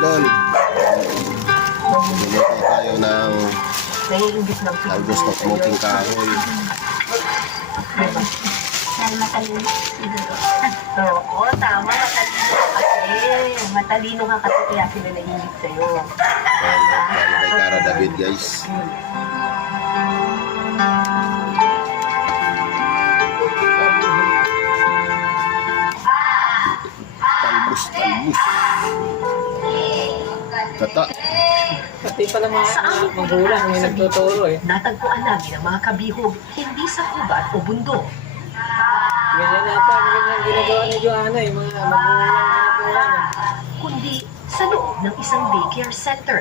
idol. Luluto tayo ng talbos ng smoking kahoy. Dahil matalino siguro. Oo, tama. Matalino ka kasi. Matalino ka kasi kaya sila naiingit sa'yo. Ayan, lalo kay Cara David, guys. Talbos. Tata. Pati pala mga magulang may nagtuturo eh. Natagpuan namin ang mga kabihog hindi sa kubat o bundok. Ganyan nata, ganyan ginagawa ni Joanna eh, mga magulang. Kundi sa loob ng isang daycare center.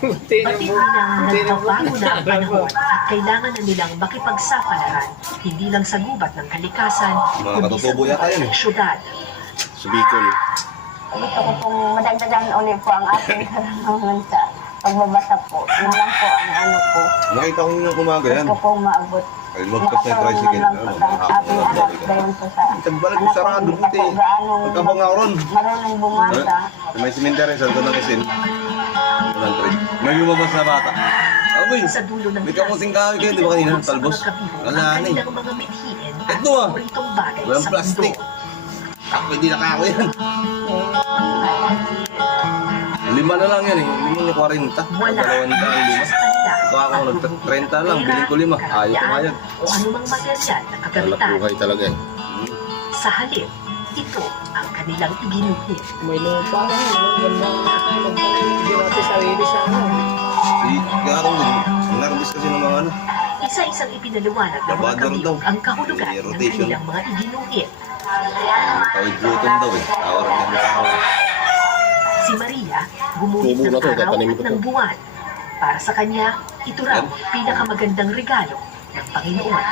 Batid nilang nagbabago na ang panahon at kailangan na nilang makipagsapalaran hindi lang sa gubat ng kalikasan, Mga kundi sa katutubo yata gubat yun ng eh. syudad. Sa Bicol. Gusto ko pong madagdagan ulit po ang ating karangalan sa pagbabasa po. Yun lang po ang ano po. Nakita ko nyo kumaga yan. Gusto kong maabot. Ay, magpas na tricycle. lang po sa ating anak dayon po sa Tagbalik ko anak sa ko. rado, Hindi pa buti. po gaanong Magkabang nga ron. marunong bumasa. May simenteryo sa ito ng isin. May lumabas na bata. Aboy, Sa dulo ng may kamuting kahoy kayo, di ba kanina? sa Talbos. mga kabihog Wala ang na eh. kanilang mga mithiin at Ito ah. paboritong bagay Walang sa plastic. mundo. Ako, hindi nakako yan. 5 na lang yan eh. Hindi mo 40. Wala Dalawang daan, 5. sa kanila. Ito ako, 30 lang. Biling ko 5. Ayaw ko nga yan. O anumang material na Wala kagamitan. buhay talaga eh. Sa halip, ito ang kanilang iginuhit. May lupa ka eh, ganda tayo magtanim, hindi natin sarili sa ano. Si Garong din. Narbis kasi ng mga ano. Isa-isang ipinaliwanag ng mga Labador kabihog daw. ang kahulugan May ng rotation. kanilang mga iginuhit. Tawid gutom daw eh. Tawar ng tao. Si Maria, gumuhit Tubo ng na to, araw tatanim at ko to. ng buwan. Para sa kanya, ito raw ang pinakamagandang regalo ng Panginoon.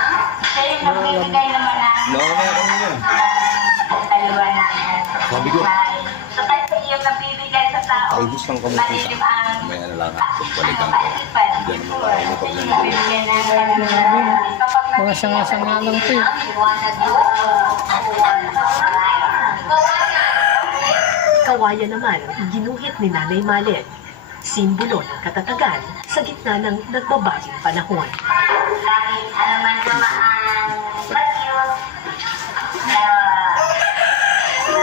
Kayo nagbibigay naman ng Mamaya ko yan. kaliwanagan. Sabi ko, So kasi yung nagbibigay sa tao, talbos lang kami sa malilim ang may ano lang ako. Balikan ko. kaisipan. Diyan mo lang ako pag nandito. Bibigyan ng kaliwanagan. Kapag Mga sanga-sanga lang to eh. liwanag mo, Kawayan naman ang iginuhit ni Nanay Malen. Simbolo ng katatagan sa gitna ng nagbabagong panahon. kahit ano man dumaan bagyo,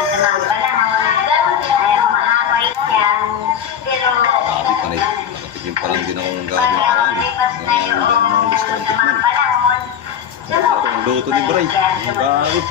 sa mga panahon, ay umaaway siya. Pero, Sabi pa rin. Nakatigil pa lang din akong gawin ng karami. Ngayon, ang gusto kong sa mga tikman. panahon, Ito ang luto ni Bray. Ang gawin.